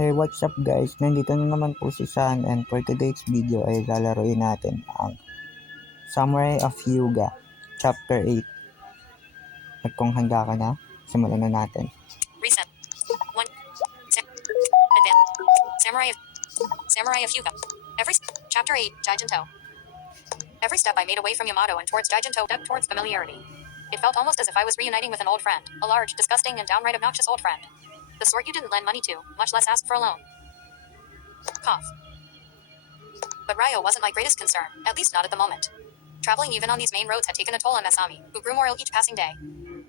Hey, what's up guys? Nandito na naman po si San and for today's video ay lalaroin natin ang Samurai of Hyuga Chapter 8. At kung handa ka na, simulan na natin. Reset. 1. Samurai of Hyuga. Chapter 8, Jigento. Every step I made away from Yamato and towards Jigento led towards familiarity. It felt almost as if I was reuniting with an old friend, a large, disgusting, and downright obnoxious old friend. The sort you didn't lend money to, much less ask for a loan. Cough. But Ryo wasn't my greatest concern, at least not at the moment. Traveling even on these main roads had taken a toll on Masami, who grew more ill each passing day.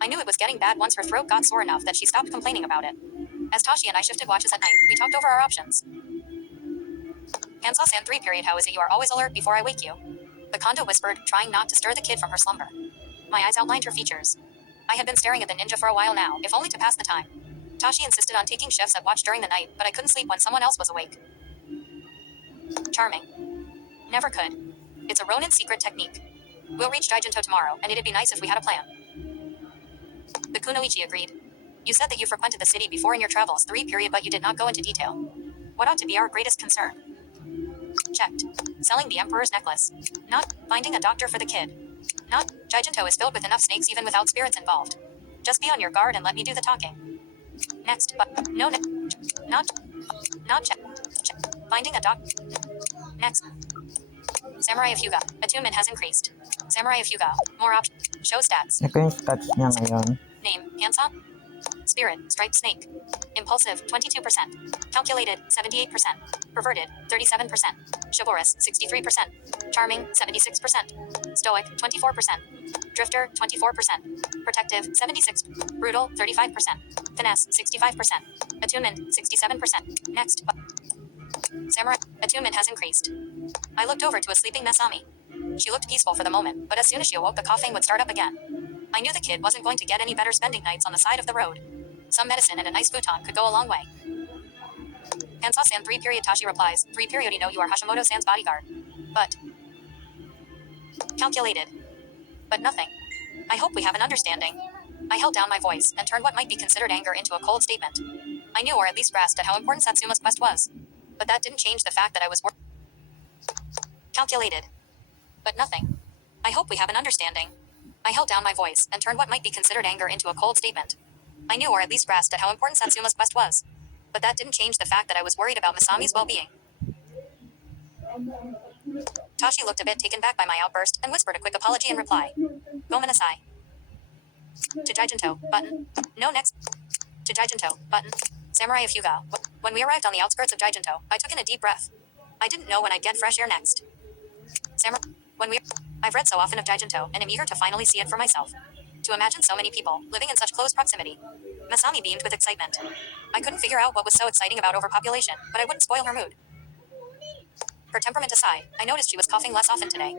I knew it was getting bad once her throat got sore enough that she stopped complaining about it. As Tashi and I shifted watches at night, we talked over our options. Hansa-san 3 period, how is it you are always alert before I wake you? The condo whispered, trying not to stir the kid from her slumber. My eyes outlined her features. I had been staring at the ninja for a while now, if only to pass the time. Tashi insisted on taking shifts at watch during the night, but I couldn't sleep when someone else was awake. Charming. Never could. It's a Ronin secret technique. We'll reach Jigento tomorrow, and it'd be nice if we had a plan. The Kunoichi agreed. You said that you frequented the city before in your travels 3 period, but you did not go into detail. What ought to be our greatest concern? Checked. Selling the Emperor's necklace. Not finding a doctor for the kid. Not Jigento is filled with enough snakes even without spirits involved. Just be on your guard and let me do the talking. Next, but no, not check. Finding a doc. Next. Samurai of Hyuga. Attunement has increased. Samurai of Hyuga. More options. Show stats. Ito yung stats niya ngayon. Name, Hansa. Spirit, striped snake. Impulsive, 22%. Calculated, 78%. Perverted, 37%. Chivalrous, 63%. Charming, 76%. Stoic, 24%. Drifter, 24%. Protective, 76%. Brutal, 35%. Finesse, 65%. Attunement, 67%. Next. Samurai. Attunement has increased. I looked over to a sleeping Masami. She looked peaceful for the moment, but as soon as she awoke the coughing would start up again. I knew the kid wasn't going to get any better spending nights on the side of the road. Some medicine and a nice futon could go a long way. Hansa-san 3 period, Tashi replies, 3 period, you know you are Hashimoto-san's bodyguard. But. Calculated. But nothing. I hope we have an understanding. I held down my voice and turned what might be considered anger into a cold statement. I knew or at least grasped at how important Satsuma's quest was. But that didn't change the fact that I was calculated. But nothing. I hope we have an understanding. I held down my voice and turned what might be considered anger into a cold statement. I knew or at least grasped at how important Satsuma's quest was. But that didn't change the fact that I was worried about Masami's well-being. Tashi looked a bit taken back by my outburst and whispered a quick apology in reply. Gomenasai. To Jigento, button. No, next. To Jigento, button. Samurai of Hyuga. When we arrived on the outskirts of Jigento, I took in a deep breath. I didn't know when I'd get fresh air next. I've read so often of Jigento and am eager to finally see it for myself. To imagine so many people living in such close proximity. Masami beamed with excitement. I couldn't figure out what was so exciting about overpopulation, but I wouldn't spoil her mood. Her temperament aside, I noticed she was coughing less often today.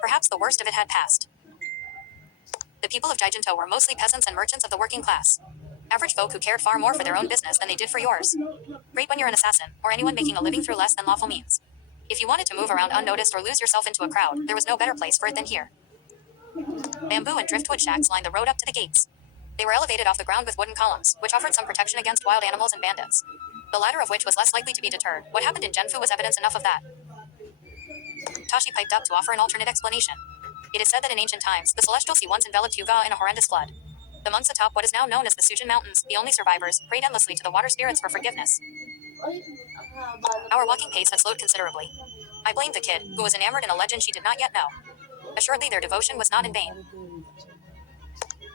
Perhaps the worst of it had passed. The people of Jigento were mostly peasants and merchants of the working class. Average folk who cared far more for their own business than they did for yours. Great when you're an assassin, or anyone making a living through less than lawful means. If you wanted to move around unnoticed or lose yourself into a crowd, there was no better place for it than here. Bamboo and driftwood shacks lined the road up to the gates. They were elevated off the ground with wooden columns, which offered some protection against wild animals and bandits. The latter of which was less likely to be deterred. What happened in Genfu was evidence enough of that. Tashi piped up to offer an alternate explanation. It is said that in ancient times, the Celestial Sea once enveloped Hyuga in a horrendous flood. The monks atop what is now known as the Sujin Mountains, the only survivors, prayed endlessly to the water spirits for forgiveness. Our walking pace had slowed considerably. I blamed the kid, who was enamored in a legend she did not yet know. Assuredly their devotion was not in vain.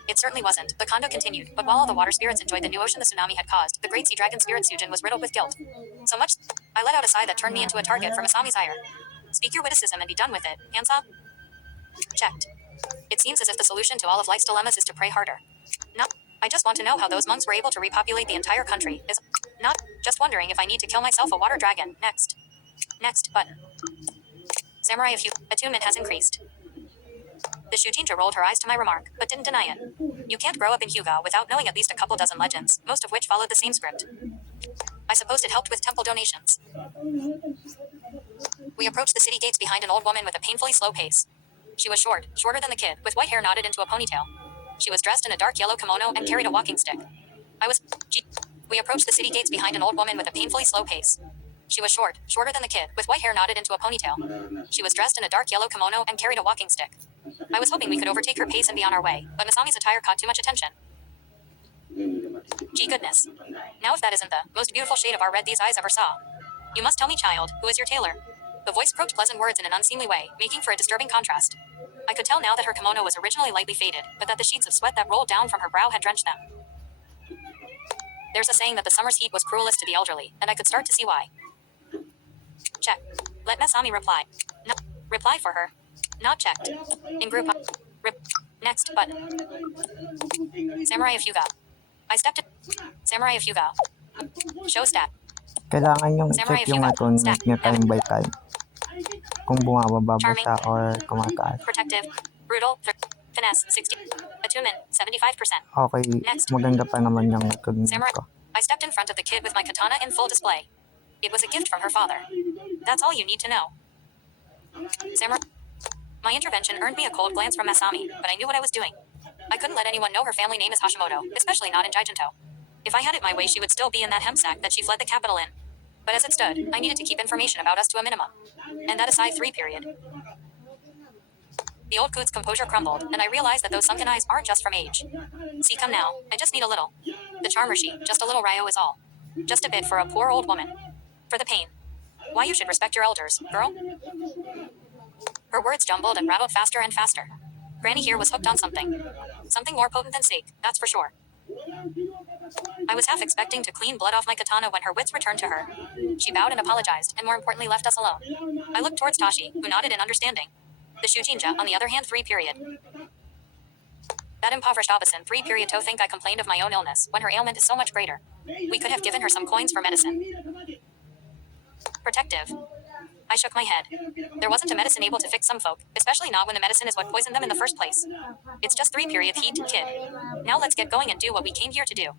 It certainly wasn't, the condo continued, but while all the water spirits enjoyed the new ocean the tsunami had caused, the great sea dragon spirit Sujin was riddled with guilt. So much, I let out a sigh that turned me into a target for Masami's ire. Speak your witticism and be done with it, Hansa. Checked. It seems as if the solution to all of life's dilemmas is to pray harder. Not, I just want to know how those monks were able to repopulate the entire country, is not, just wondering if I need to kill myself a water dragon, next. Next, button. Samurai of Hyuga. Attunement has increased. The Shujinja rolled her eyes to my remark, but didn't deny it. You can't grow up in Hyuga without knowing at least a couple dozen legends, most of which followed the same script. I supposed it helped with temple donations. We approached the city gates behind an old woman with a painfully slow pace. She was short, shorter than the kid, with white hair knotted into a ponytail. She was dressed in a dark yellow kimono and carried a walking stick. We approached the city gates behind an old woman with a painfully slow pace. She was short, shorter than the kid, with white hair knotted into a ponytail. She was dressed in a dark yellow kimono and carried a walking stick. I was hoping we could overtake her pace and be on our way, but Masami's attire caught too much attention. Gee goodness. Now if that isn't the most beautiful shade of our red these eyes ever saw. You must tell me, child, who is your tailor? The voice croaked pleasant words in an unseemly way, making for a disturbing contrast. I could tell now that her kimono was originally lightly faded, but that the sheets of sweat that rolled down from her brow had drenched them. There's a saying that the summer's heat was cruelest to the elderly, and I could start to see why. Check. Let Masami reply. No. Reply for her. Not checked. In group. Next button. Samurai of Hyuga. I stepped in. Samurai of Hyuga. Show stat. Kailangan yung Samurai check of yung Hyuga. attunement Stat. nyo time by time. Kung bumababa ba Charming. siya or kumataas. Protective. Brutal. Finesse. 60. Attunement. 75%. Okay, Next. maganda pa naman yung attunement Samurai. ko. I stepped in front of the kid with my katana in full display. It was a gift from her father. That's all you need to know. Samurai. My intervention earned me a cold glance from Masami, but I knew what I was doing. I couldn't let anyone know her family name is Hashimoto, especially not in Jigento. If I had it my way, she would still be in that hemp sack that she fled the capital in. But as it stood, I needed to keep information about us to a minimum. And that a Psi 3 period. The old coot's composure crumbled, and I realized that those sunken eyes aren't just from age. See, come now, I just need a little. The charmer sheet, just a little Ryo is all. Just a bit for a poor old woman. For the pain. Why you should respect your elders, girl? Her words jumbled and rattled faster and faster. Granny here was hooked on something. Something more potent than sake, that's for sure. I was half expecting to clean blood off my katana when her wits returned to her. She bowed and apologized, and more importantly left us alone. I looked towards Tashi, who nodded in understanding. The Shujinja, on the other hand, 3 period. That impoverished Abasin 3 period to think I complained of my own illness, when her ailment is so much greater. We could have given her some coins for medicine. Protective. I shook my head. There wasn't a medicine able to fix some folk, especially not when the medicine is what poisoned them in the first place. It's just 3 period heat, kid. Now let's get going and do what we came here to do.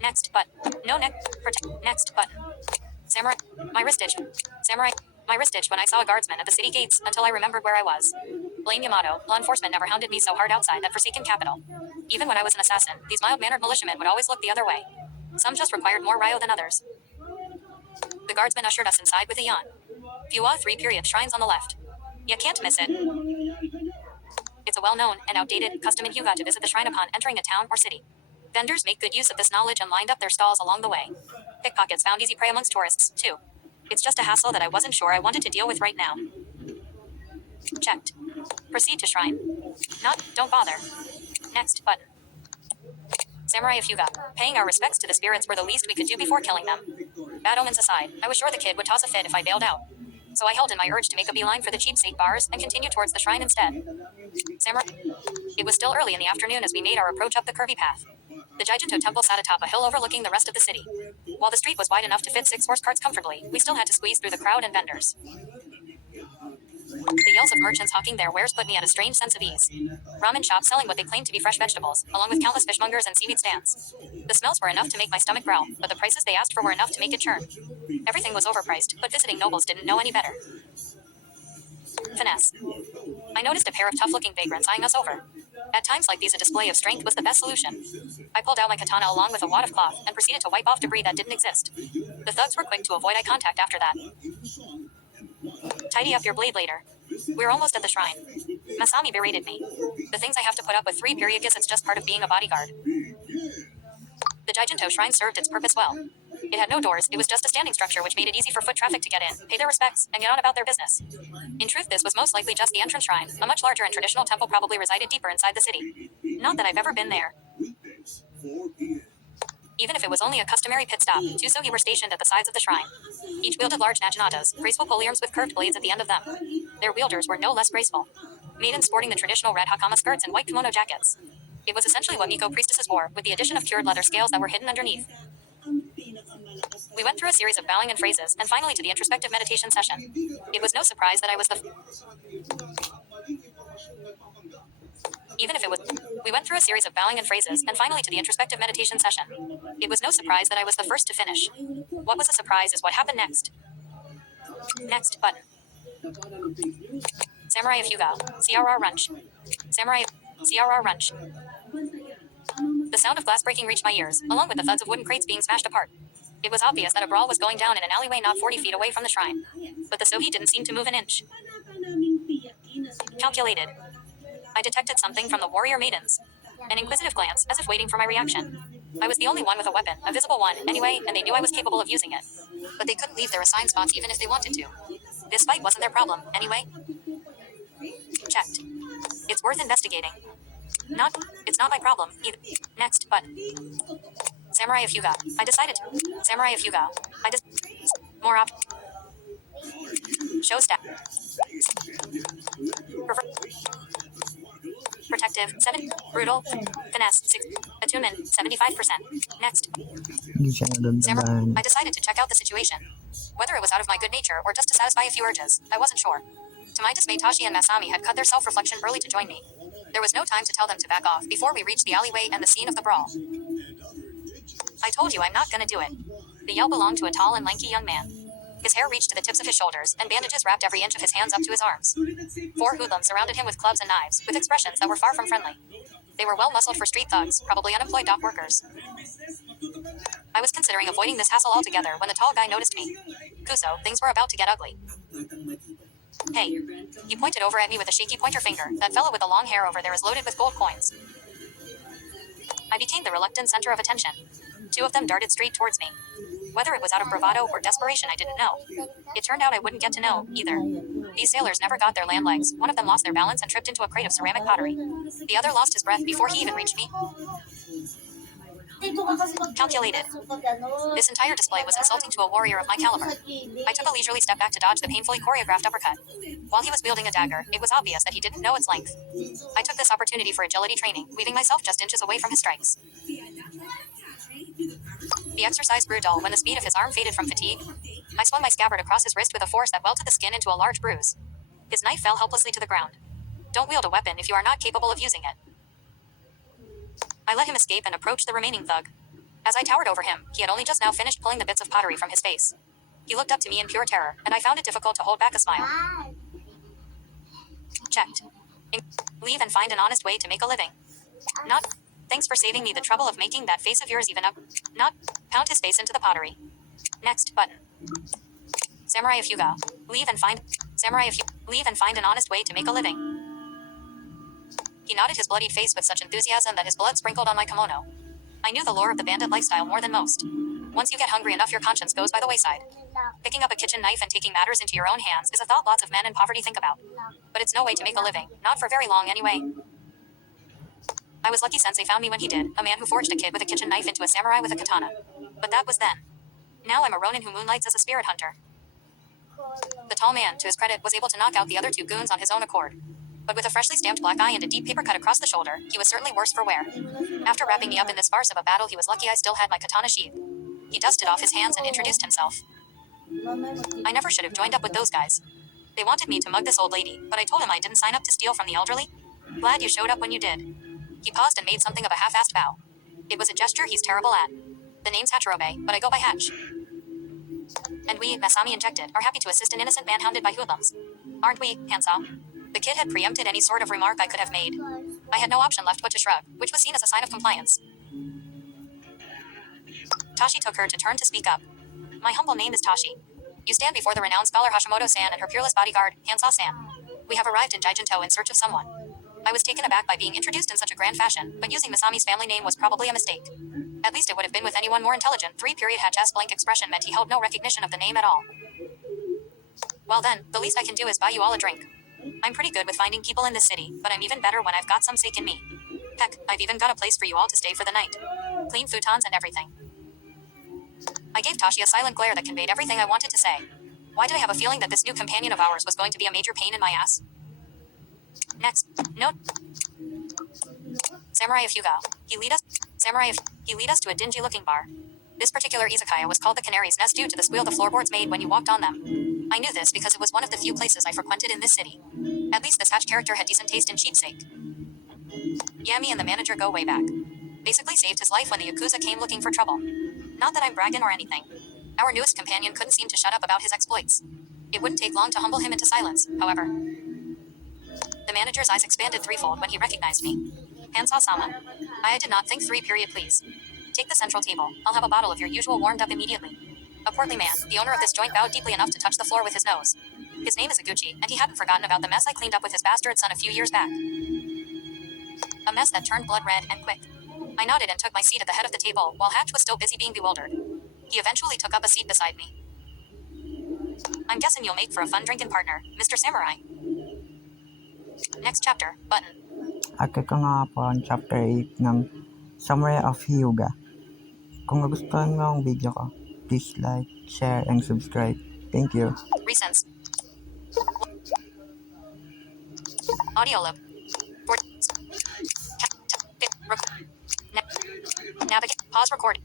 Next button. No next. Next button. Samurai. My wrist itched. Samurai. My wrist itched when I saw a guardsman at the city gates until I remembered where I was. Blame Yamato. Law enforcement never hounded me so hard outside that forsaken capital. Even when I was an assassin, these mild-mannered militiamen would always look the other way. Some just required more Ryo than others. The guardsman ushered us inside with a yawn. Fuwa 3 period shrines on the left. You can't miss it. It's a well-known and outdated custom in Hyuga to visit the shrine upon entering a town or city. Vendors make good use of this knowledge and lined up their stalls along the way. Pickpockets found easy prey amongst tourists, too. It's just a hassle that I wasn't sure I wanted to deal with right now. Checked. Proceed to shrine. Not, don't bother. Next button. Samurai of Hyuga. Paying our respects to the spirits were the least we could do before killing them. Bad omens aside, I was sure the kid would toss a fit if I bailed out. So I held in my urge to make a beeline for the cheapsake bars and continue towards the shrine instead. Samurai. It was still early in the afternoon as we made our approach up the curvy path. The Jigento temple sat atop a hill overlooking the rest of the city. While the street was wide enough to fit 6 horse carts comfortably, we still had to squeeze through the crowd and vendors. The yells of merchants hawking their wares put me at a strange sense of ease. Ramen shops selling what they claimed to be fresh vegetables, along with countless fishmongers and seaweed stands. The smells were enough to make my stomach growl, but the prices they asked for were enough to make it churn. Everything was overpriced, but visiting nobles didn't know any better. Finesse. I noticed a pair of tough-looking vagrants eyeing us over. At times like these, a display of strength was the best solution. I pulled out my katana along with a wad of cloth and proceeded to wipe off debris that didn't exist. The thugs were quick to avoid eye contact after that. Tidy up your blade later. We're almost at the shrine. Masami berated me. The things I have to put up with 3 period guess it's just part of being a bodyguard. The Jigento shrine served its purpose well. It had no doors, it was just a standing structure which made it easy for foot traffic to get in, pay their respects, and get on about their business. In truth, this was most likely just the entrance shrine. A much larger and traditional temple probably resided deeper inside the city. Not that I've ever been there. Even if it was only a customary pit stop, two Sogi were stationed at the sides of the shrine. Each wielded large nachinatas, graceful polearms with curved blades at the end of them. Their wielders were no less graceful. Maidens sporting the traditional red hakama skirts and white kimono jackets. It was essentially what Miko priestesses wore, with the addition of cured leather scales that were hidden underneath. We went through a series of bowing and phrases, and finally to the introspective meditation session. It was no surprise that I was the... We went through a series of bowing and phrases, and finally to the introspective meditation session. It was no surprise that I was the first to finish. What was a surprise is what happened next. Next button. Samurai of Hyuga. CRR Runch. Samurai... CRR Runch. The sound of glass breaking reached my ears, along with the thuds of wooden crates being smashed apart. It was obvious that a brawl was going down in an alleyway not 40 feet away from the shrine. But the Sohi didn't seem to move an inch. Calculated. I detected something from the warrior maidens. An inquisitive glance, as if waiting for my reaction. I was the only one with a weapon, a visible one, anyway, and they knew I was capable of using it. But they couldn't leave their assigned spots even if they wanted to. This fight wasn't their problem, anyway. Checked. It's worth investigating. It's not my problem, either. Next, but. Samurai of Hyuga. I decided to. Samurai of Hyuga. More show staff. Protective, 7. Brutal. Finesse, 6. Attunement, 75%. Next. Hindi siya nadadaan. I decided to check out the situation. Whether it was out of my good nature or just to satisfy a few urges, I wasn't sure. To my dismay, Tashi and Masami had cut their self-reflection early to join me. There was no time to tell them to back off before we reached the alleyway and the scene of the brawl. I told you I'm not gonna do it. The yell belonged to a tall and lanky young man. His hair reached to the tips of his shoulders, and bandages wrapped every inch of his hands up to his arms. 4 hoodlums surrounded him with clubs and knives, with expressions that were far from friendly. They were well-muscled for street thugs, probably unemployed dock workers. I was considering avoiding this hassle altogether when the tall guy noticed me. Kuso, things were about to get ugly. Hey. He pointed over at me with a shaky pointer finger. That fellow with the long hair over there is loaded with gold coins. I became the reluctant center of attention. 2 of them darted straight towards me. Whether it was out of bravado or desperation, I didn't know. It turned out I wouldn't get to know, either. These sailors never got their land legs. One of them lost their balance and tripped into a crate of ceramic pottery. The other lost his breath before he even reached me. Calculated. This entire display was insulting to a warrior of my caliber. I took a leisurely step back to dodge the painfully choreographed uppercut. While he was wielding a dagger, it was obvious that he didn't know its length. I took this opportunity for agility training, weaving myself just inches away from his strikes. The exercise grew dull when the speed of his arm faded from fatigue. I swung my scabbard across his wrist with a force that welted the skin into a large bruise. His knife fell helplessly to the ground. Don't wield a weapon if you are not capable of using it. I let him escape and approached the remaining thug. As I towered over him, he had only just now finished pulling the bits of pottery from his face. He looked up to me in pure terror, and I found it difficult to hold back a smile. Checked. Leave and find an honest way to make a living. Not. Thanks for saving me the trouble of making that face of yours even up. Not. Pound his face into the pottery. Next button. Samurai of Hyuga. Leave and find. Leave and find an honest way to make a living. He nodded his bloodied face with such enthusiasm that his blood sprinkled on my kimono. I knew the lore of the bandit lifestyle more than most. Once you get hungry enough, your conscience goes by the wayside. Picking up a kitchen knife and taking matters into your own hands is a thought lots of men in poverty think about. But it's no way to make a living, not for very long anyway. I was lucky Sensei found me when he did, a man who forged a kid with a kitchen knife into a samurai with a katana. But that was then. Now I'm a ronin who moonlights as a spirit hunter. The tall man, to his credit, was able to knock out the other 2 goons on his own accord. But with a freshly stamped black eye and a deep paper cut across the shoulder, he was certainly worse for wear. After wrapping me up in this farce of a battle, he was lucky I still had my katana sheathed. He dusted off his hands and introduced himself. I never should have joined up with those guys. They wanted me to mug this old lady, but I told him I didn't sign up to steal from the elderly. Glad you showed up when you did. He paused and made something of a half-assed bow. It was a gesture he's terrible at. The name's Hachirobe, but I go by Hatch. And we, Masami Injected, are happy to assist an innocent man hounded by hoodlums. Aren't we, Hansa? The kid had preempted any sort of remark I could have made. I had no option left but to shrug, which was seen as a sign of compliance. Tashi took her to turn to speak up. My humble name is Tashi. You stand before the renowned scholar Hashimoto-san and her peerless bodyguard, Hansa-san. We have arrived in Jigento in search of someone. I was taken aback by being introduced in such a grand fashion, but using Masami's family name was probably a mistake. At least it would have been with anyone more intelligent. 3. Hatch's blank expression meant he held no recognition of the name at all. Well then, the least I can do is buy you all a drink. I'm pretty good with finding people in this city, but I'm even better when I've got some stake in me. Heck, I've even got a place for you all to stay for the night. Clean futons and everything. I gave Tashi a silent glare that conveyed everything I wanted to say. Why did I have a feeling that this new companion of ours was going to be a major pain in my ass? Next. Note. Samurai of Hyuga. He lead us to a dingy-looking bar. This particular izakaya was called the Canary's Nest due to the squeal the floorboards made when you walked on them. I knew this because it was one of the few places I frequented in this city. At least this Hatch character had decent taste in cheapsake. Yami and the manager go way back. Basically saved his life when the Yakuza came looking for trouble. Not that I'm bragging or anything. Our newest companion couldn't seem to shut up about his exploits. It wouldn't take long to humble him into silence, however. The manager's eyes expanded threefold when he recognized me. Hansa-sama. I did not think 3 period please. Take the central table. I'll have a bottle of your usual warmed up immediately. A portly man, the owner of this joint, bowed deeply enough to touch the floor with his nose. His name is Iguchi, and he hadn't forgotten about the mess I cleaned up with his bastard son a few years back. A mess that turned blood red and quick. I nodded and took my seat at the head of the table, while Hatch was still busy being bewildered. He eventually took up a seat beside me. I'm guessing you'll make for a fun drinking partner, Mr. Samurai. Next chapter, button. At ito nga po ang chapter 8 ng Summary of Hyuga. Kung nagustuhan mo ang video ko, please like, share, and subscribe. Thank you. Resense. Audio loop. Navigate. Pause recording.